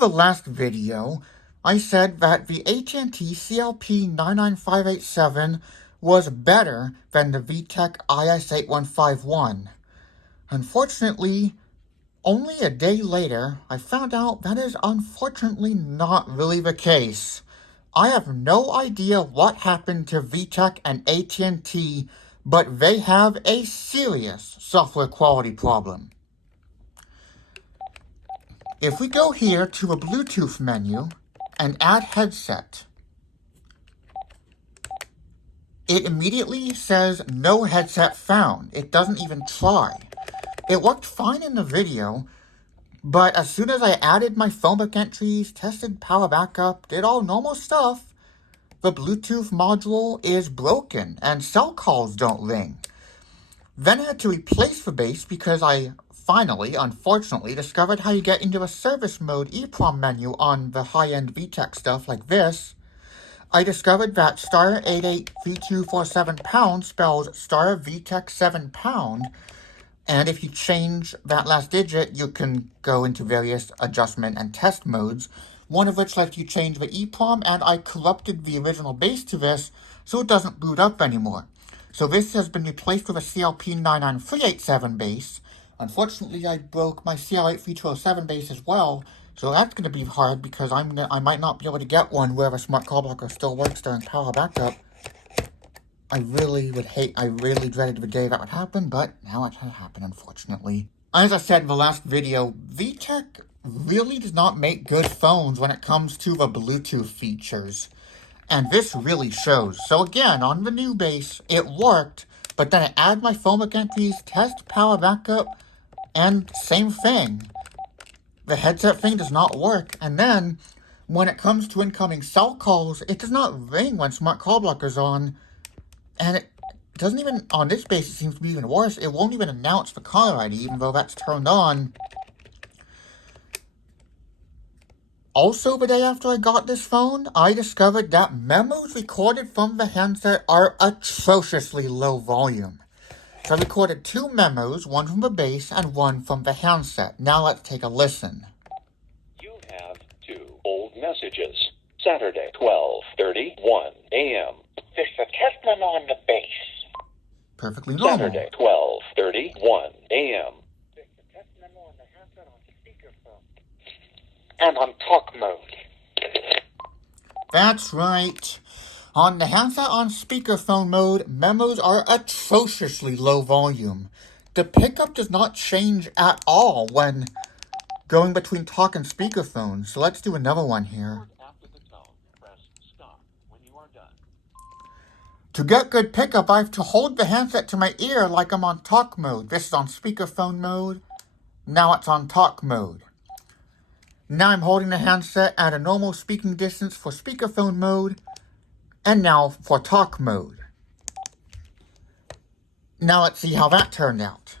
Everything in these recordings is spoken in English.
the last video, I said that the AT&T CLP99587 was better than the Vtech IS8151. Unfortunately, only a day later, I found out that is unfortunately not really the case. I have no idea what happened to Vtech and AT&T, but they have a serious software quality problem. If we go here to a Bluetooth menu and add headset, it immediately says no headset found. It doesn't even try. It worked fine in the video, but as soon as I added my phone book entries, tested power backup, did all normal stuff, the Bluetooth module is broken and cell calls don't ring. Then I had to replace the base because I finally, unfortunately, discovered how you get into a service mode EEPROM menu on the high-end Vtech stuff like this. I discovered that star 883247 spells star Vtech 7 pound, and if you change that last digit, you can go into various adjustment and test modes, one of which lets you change the EEPROM, and I corrupted the original base to this so it doesn't boot up anymore. So this has been replaced with a CLP99387 base. Unfortunately, I broke my CL83207 base as well, so that's going to be hard because I might not be able to get one where the smart call blocker still works during power backup. I really dreaded the day that would happen, but now it has happened, unfortunately. As I said in the last video, Vtech really does not make good phones when it comes to the Bluetooth features. And this really shows. So again, on the new base, it worked, but then I add my phone book entries, test power backup, and same thing. The headset thing does not work. And then, when it comes to incoming cell calls, it does not ring when smart call blocker's on. And it doesn't even, on this base, it seems to be even worse. It won't even announce the caller ID, even though that's turned on. Also, the day after I got this phone, I discovered that memos recorded from the handset are atrociously low volume. So I recorded 2 memos, one from the base and one from the handset. Now let's take a listen. You have 2 old messages. Saturday, 12:31 a.m. There's a test memo on the base. Perfectly normal. Saturday, 12:31 a.m. There's a test memo on the handset on speakerphone. And on talk mode. That's right. On the handset on speakerphone mode, memos are atrociously low volume. The pickup does not change at all when going between talk and speakerphone. So let's do another one here. After the tone, press stop when you are done. To get good pickup, I have to hold the handset to my ear like I'm on talk mode. This is on speakerphone mode. Now it's on talk mode. Now I'm holding the handset at a normal speaking distance for speakerphone mode. And now for talk mode. Now let's see how that turned out.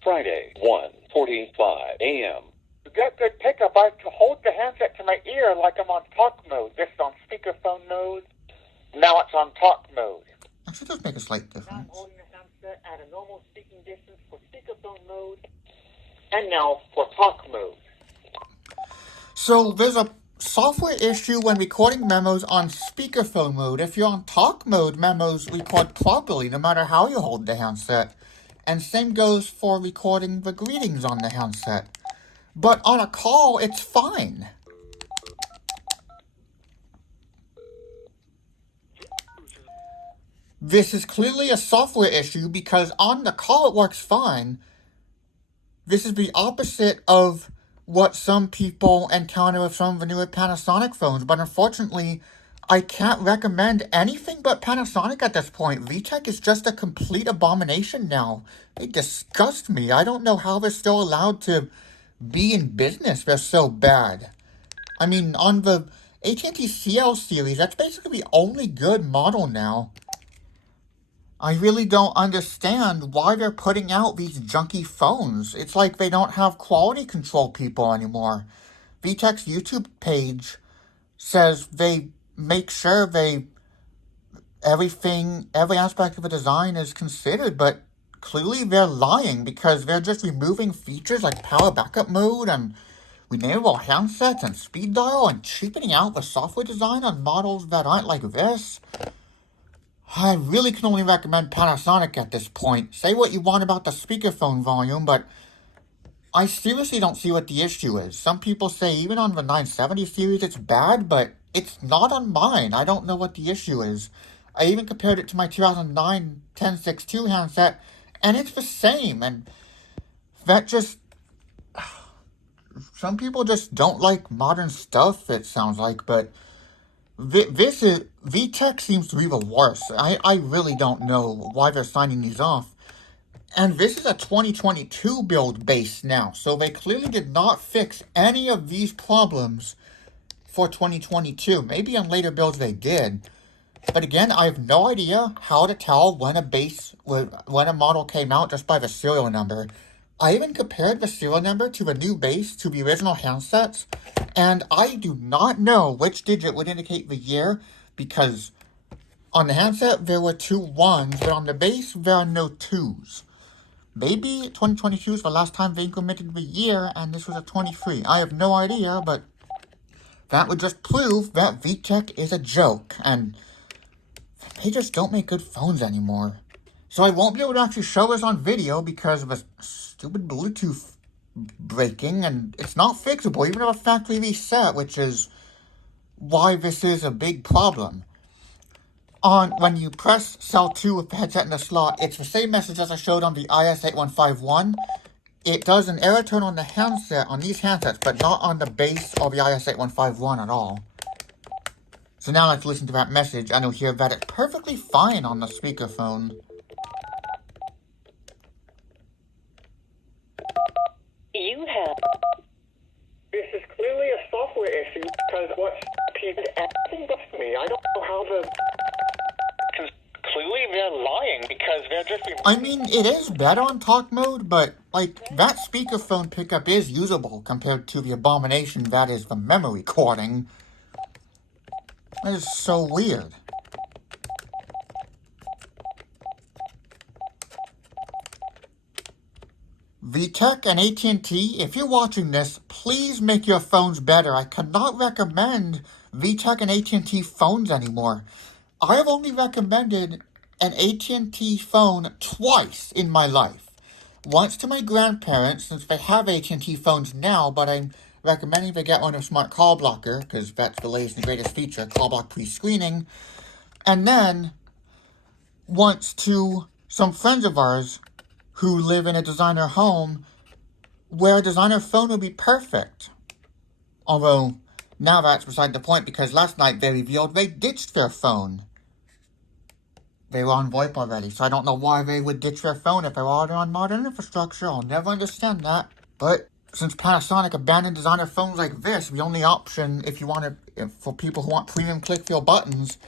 Friday, 1:45 a.m. To get good pickup, I have to hold the handset to my ear like I'm on talk mode. This is on speakerphone mode. Now it's on talk mode. Actually, it does make a slight Now I'm difference. holding the handset at a normal speaking distance for speakerphone mode. And now for talk mode. So there's a software issue when recording memos on speakerphone mode. If you're on talk mode, memos record properly no matter how you hold the handset. And same goes for recording the greetings on the handset. But on a call, it's fine. This is clearly a software issue because on the call it works fine. This is the opposite of what some people encounter with some of the newer Panasonic phones, but unfortunately, I can't recommend anything but Panasonic at this point. Vtech is just a complete abomination now. They disgust me. I don't know how they're still allowed to be in business. They're so bad. I mean, on the AT&T CL series, that's basically the only good model now. I really don't understand why they're putting out these junky phones. It's like they don't have quality control people anymore. Vtech's YouTube page says they make sure every aspect of the design is considered, but clearly they're lying because they're just removing features like power backup mode and renewable handsets and speed dial and cheapening out the software design on models that aren't like this. I really can only recommend Panasonic at this point. Say what you want about the speakerphone volume, but I seriously don't see what the issue is. Some people say even on the 970 series it's bad, but it's not on mine. I don't know what the issue is. I even compared it to my 2009 1062 handset, and it's the same. And that just... Some people just don't like modern stuff, it sounds like, but Vtech seems to be the worst. I really don't know why they're signing these off. And this is a 2022 build base now, so they clearly did not fix any of these problems for 2022. Maybe on later builds they did. But again, I have no idea how to tell when a model came out just by the serial number. I even compared the serial number to the new base to the original handsets, and I do not know which digit would indicate the year, because on the handset there were 2 1s, but on the base there are no 2s. Maybe 2022 is the last time they incremented the year, and this was a 23. I have no idea, but that would just prove that Vtech is a joke, and they just don't make good phones anymore. So I won't be able to actually show this on video because of a stupid Bluetooth breaking, and it's not fixable, even with a factory reset, which is why this is a big problem. When you press cell 2 with the headset in the slot, it's the same message as I showed on the IS8151. It does an error tone on the handset, on these handsets, but not on the base or the IS8151 at all. So now let's listen to that message, and you'll hear that it's perfectly fine on the speakerphone. You have... This is clearly a software issue because what's asking me. I don't know how the... Clearly they're lying because they're just... I mean, it is better on talk mode, but, like, that speakerphone pickup is usable compared to the abomination that is the memory cording. That is so weird. Vtech and AT&T, if you're watching this, please make your phones better. I cannot recommend Vtech and AT&T phones anymore. I have only recommended an AT&T phone twice in my life. Once to my grandparents, since they have AT&T phones now, but I'm recommending they get one with smart call blocker, because that's the latest and greatest feature, call block pre-screening. And then, once to some friends of ours who live in a designer home, where a designer phone would be perfect. Although, now that's beside the point, because last night they revealed they ditched their phone. They were on VoIP already, so I don't know why they would ditch their phone if they're already on modern infrastructure. I'll never understand that. But since Panasonic abandoned designer phones like this, the only option for people who want premium click-feel buttons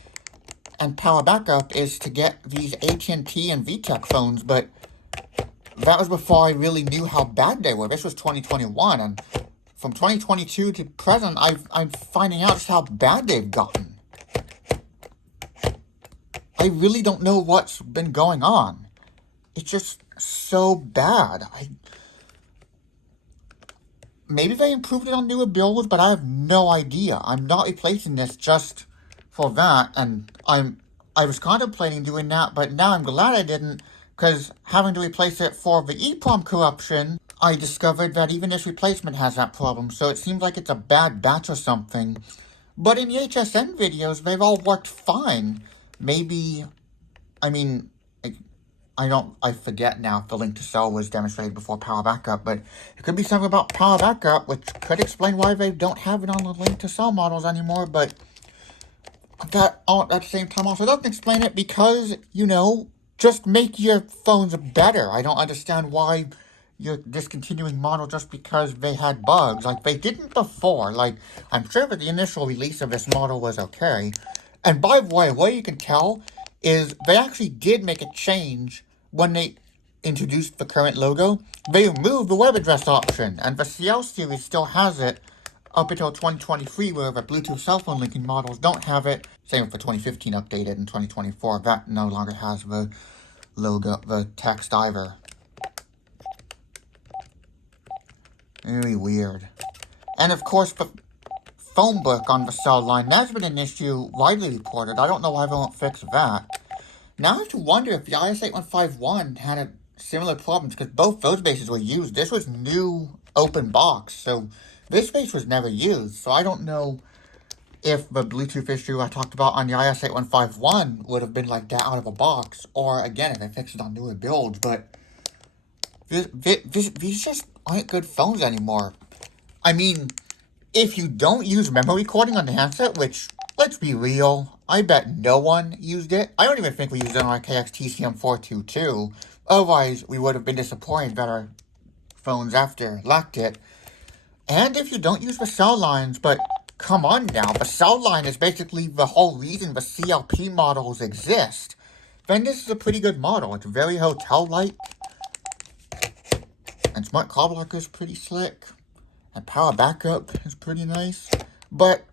and power backup is to get these AT&T and Vtech phones, but that was before I really knew how bad they were. This was 2021, and from 2022 to present, I'm finding out just how bad they've gotten. I really don't know what's been going on. It's just so bad. Maybe they improved it on newer builds, but I have no idea. I'm not replacing this just for that, and I was contemplating doing that, but now I'm glad I didn't, because having to replace it for the EEPROM corruption, I discovered that even this replacement has that problem, so it seems like it's a bad batch or something. But in the HSN videos, they've all worked fine. Maybe, I forget now if the link to cell was demonstrated before power backup, but it could be something about power backup, which could explain why they don't have it on the link to cell models anymore, but that at the same time also doesn't explain it because, just make your phones better. I don't understand why you're discontinuing model just because they had bugs. Like, they didn't before. Like, I'm sure that the initial release of this model was okay. And by the way you can tell is they actually did make a change when they introduced the current logo. They removed the web address option, and the CL series still has it up until 2023, where the Bluetooth cell phone linking models don't have it. Same with the 2015 updated in 2024. That no longer has the logo, the text either. Very weird. And of course, the phone book on the cell line, that's been an issue widely reported. I don't know why they won't fix that. Now I have to wonder if the IS8151 had a similar problems, because both those bases were used. This was new open box, so this base was never used. So I don't know if the Bluetooth issue I talked about on the IS8151 would have been like that out of a box, or again, if they fixed it on newer builds. But these just aren't good phones anymore. I mean, if you don't use memory recording on the handset, which, let's be real, I bet no one used it. I don't even think we used it on our KX-TCM422. Otherwise, we would have been disappointed that our phones after lacked it. And if you don't use the cell lines, but come on now, the cell line is basically the whole reason the CLP models exist, then this is a pretty good model. It's very hotel-like, and smart call blocker is pretty slick, and power backup is pretty nice. But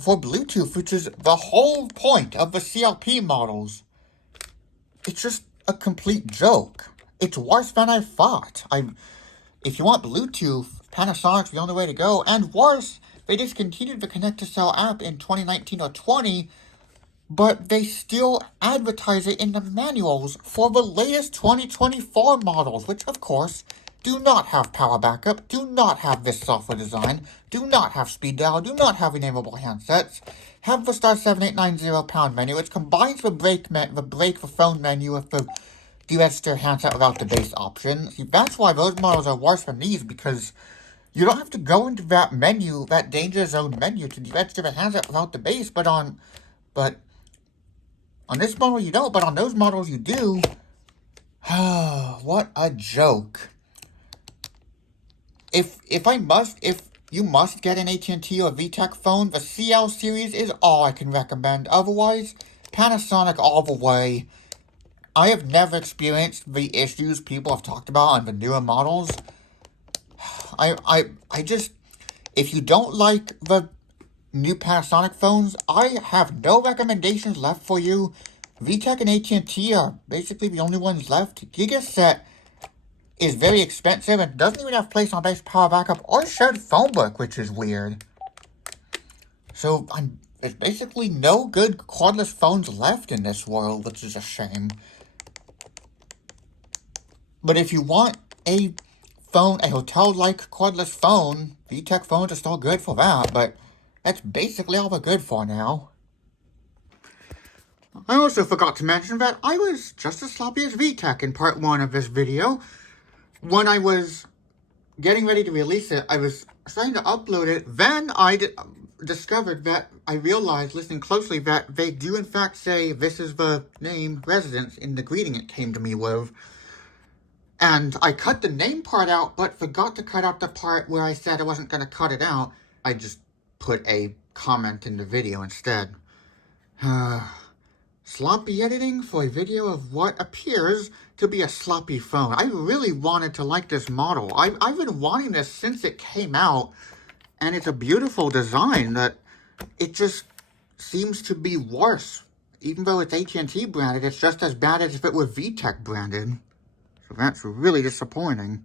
for Bluetooth, which is the whole point of the CLP models, it's just a complete joke. It's worse than I thought. If you want Bluetooth, Panasonic's the only way to go. And worse, they discontinued the Connect to Cell app in 2019 or 20, but they still advertise it in the manuals for the latest 2024 models, which of course do not have power backup, do not have this software design, do not have speed dial, do not have enableable handsets, have the star 7890 pound menu, which combines the break the phone menu with the deregister handset without the base option. See, that's why those models are worse than these, because you don't have to go into that menu, that danger zone menu, to deregister the handset without the base, but on this model you don't, but on those models you do. What a joke. If you must get an AT&T or Vtech phone, the CL series is all I can recommend. Otherwise, Panasonic all the way. I have never experienced the issues people have talked about on the newer models. I just, if you don't like the new Panasonic phones, I have no recommendations left for you. Vtech and AT&T are basically the only ones left. Gigaset is very expensive and doesn't even have place on base power backup or shared phone book, which is weird. So there's basically no good cordless phones left in this world, which is a shame. But if you want a phone, a hotel-like cordless phone, Vtech phones are still good for that, but that's basically all they're good for now. I also forgot to mention that I was just as sloppy as Vtech in part 1 of this video. When I was getting ready to release it, I was starting to upload it. Then I discovered that I realized, listening closely, that they do in fact say this is the name residence in the greeting it came to me with. And I cut the name part out, but forgot to cut out the part where I said I wasn't going to cut it out. I just put a comment in the video instead. Sloppy editing for a video of what appears to be a sloppy phone. I really wanted to like this model. I've been wanting this since it came out, and it's a beautiful design that it just seems to be worse. Even though it's AT&T branded, it's just as bad as if it were Vtech branded. So that's really disappointing.